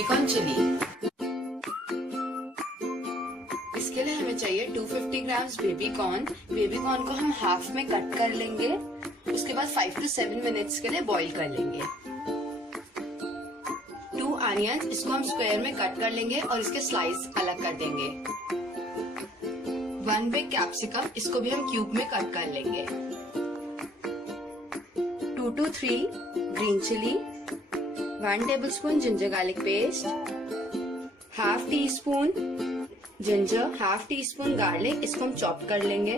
Baby corn chilli. इसके लिए हमें चाहिए 250 grams baby corn. Baby corn को हम हाफ में कट कर लेंगे, उसके बाद 5 to 7 मिनट्स के लिए बॉईल कर लेंगे। 2 अनियंस, इसको हम स्क्वायर में कट कर लेंगे और इसके स्लाइस अलग कर देंगे। 1 बिग कैप्सिकम, इसको भी हम क्यूब में कट कर लेंगे। 2 to 3 green chilli, 1 tablespoon ginger garlic paste, half teaspoon ginger, half teaspoon garlic, इसको हम चॉप कर लेंगे।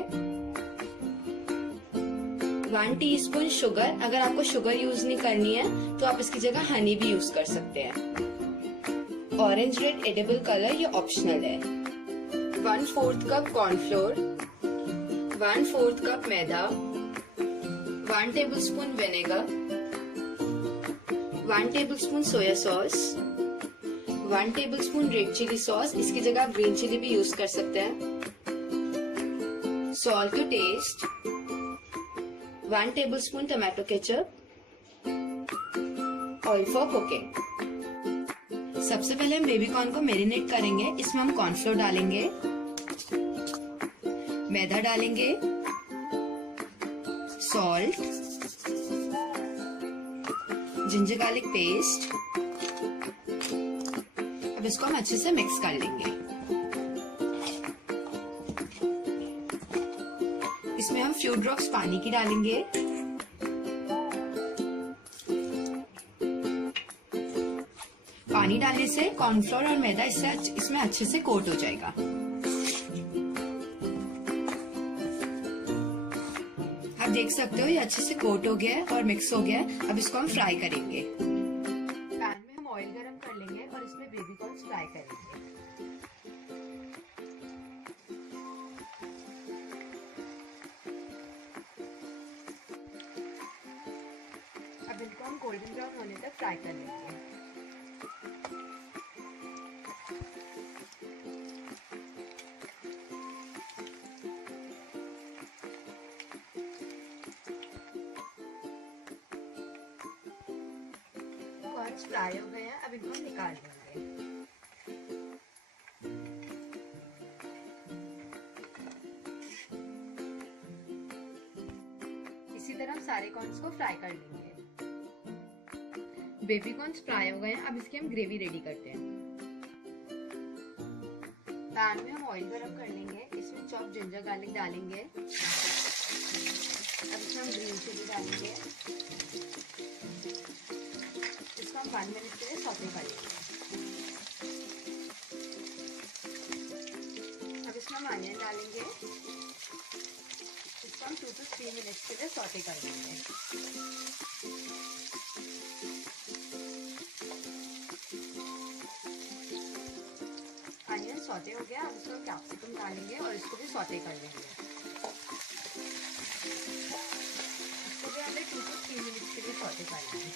1 टीस्पून शुगर, अगर आपको शुगर यूज नहीं करनी है तो आप इसकी जगह हनी भी यूज कर सकते हैं। ऑरेंज रेड एडिबल कलर, ये ऑप्शनल है। 1/4 कप कॉर्नफ्लोर, 1/4 कप मैदा, 1 tablespoon vinegar, 1 tablespoon soya sauce, 1 tablespoon red chilli sauce, इसकी जगह आप ग्रीन चिली भी यूज कर सकते हैं। Salt to taste, 1 tablespoon tomato ketchup, oil for cooking. सबसे पहले हम बेबी कॉर्न को मैरिनेट करेंगे। इसमें हम कॉर्नफ्लोर डालेंगे, मैदा डालेंगे, सॉल्ट, जिंजर गार्लिक पेस्ट। अब इसको हम अच्छे से मिक्स कर लेंगे। इसमें हम फ्यू ड्रॉप्स पानी की डालेंगे। पानी डालने से कॉर्नफ्लोर और मैदा इसमें अच्छे से कोट हो जाएगा। आप देख सकते हो ये अच्छे से कोट हो गया है और मिक्स हो गया है। अब इसको हम फ्राई करेंगे। पैन में हम ऑयल गरम कर लेंगे और इसमें बेबी कॉर्न फ्राई करेंगे। अब इनको हम गोल्डन ब्राउन होने तक फ्राई कर लेंगे। कॉर्न्स फ्राई हो गए हैं, अब इनको हम निकाल देंगे। इसी तरह हम सारे कॉर्न्स को फ्राई कर लेंगे। बेबी कॉर्न्स फ्राई हो गए हैं, अब इसकी हम ग्रेवी रेडी करते हैं। पैन में हम ऑयल गरम कर लेंगे, इसमें चॉप जिंजर गार्लिक डालेंगे। अब इसमें हम ग्रीन चिली डालेंगे। इसको हम 1 मिनट के लिए सौटे कर लेंगे। अब इसमें हम अनियन डालेंगे। इसको हम 2 to 3 मिनट के लिए सौटे कर लेंगे। अनियन सौटे हो गया, अब इसमें कैप्सिकम डालेंगे और इसको भी सौटे कर लेंगे। इसको भी हमने 2 to 3 मिनट के लिए सौटे कर लेंगे।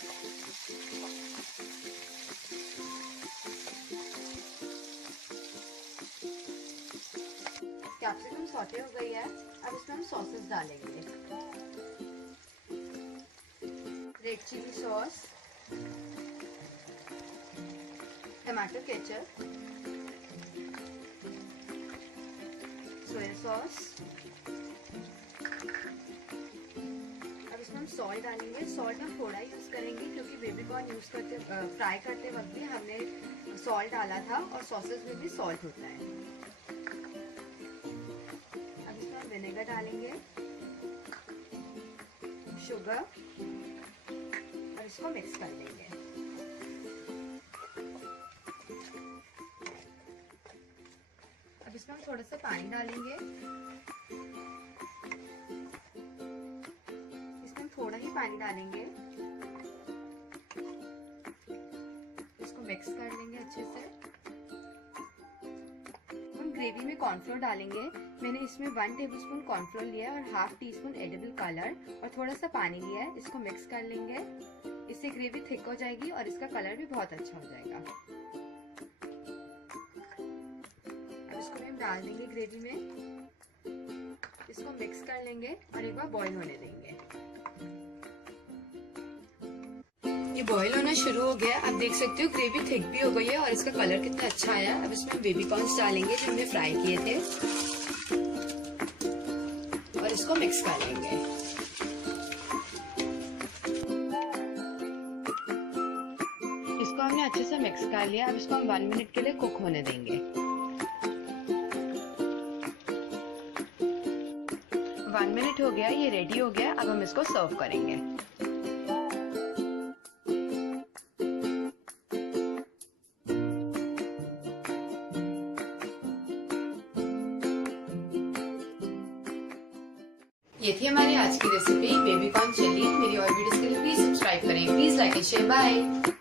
कैप्सिकम सौटे हो गई है, अब इसमें हम सॉसेस डालेंगे। Red chilli sauce, tomato ketchup, soya sauce. अब इसमें हम सॉल्ट डालेंगे। सॉल्ट हम थोड़ा ही यूज करेंगे क्योंकि बेबी कॉर्न यूज करते फ्राई करते वक्त भी हमने सॉल्ट डाला था और सॉसेस में भी सॉल्ट होता है। अब इसमें हम विनेगर डालेंगे, शुगर और इसको मिक्स कर लेंगे। अब इसमें हम थोड़ा सा पानी डालेंगे। इसमें हम थोड़ा ही पानी डालेंगे। इसको मिक्स कर लेंगे अच्छे से। हम ग्रेवी में कॉर्नफ्लोर डालेंगे। मैंने इसमें 1 टेबलस्पून कॉर्नफ्लोर लिया है और half tea spoon edible colour और थोड़ा सा पानी लिया है। इसको मिक्स कर लेंगे। इससे ग्रेवी थिक हो जाएगी और इसका कलर भी बहुत अच्छा हो जाएगा। अब इसको भी हम डाल देंगे ग्रेवी में। इसको मिक्स कर लेंगे और एक बार बॉईल होने देंगे। ये बॉईल होना शुरू हो गया। आप देख सकते हो ग्रेवी थिक भी हो गई है और इसका कलर कितना अच्छा आया। अब इसमें बेबी कॉर्न्स डालेंगे जो हमने फ्राई किए थे और इसको मिक्स कर लेंगे। इसको हमने अच्छे से मिक्स कर लिया। अब इसको हम 1 मिनट के लिए कुक होने देंगे। 1 मिनट हो गया, ये रेडी हो गया। अब हम इसको सर्व करेंगे। ये थी हमारी आज की रेसिपी बेबी कॉर्न चिल्ली। मेरी और वीडियोस के लिए प्लीज सब्सक्राइब करें। Please like and share. Bye.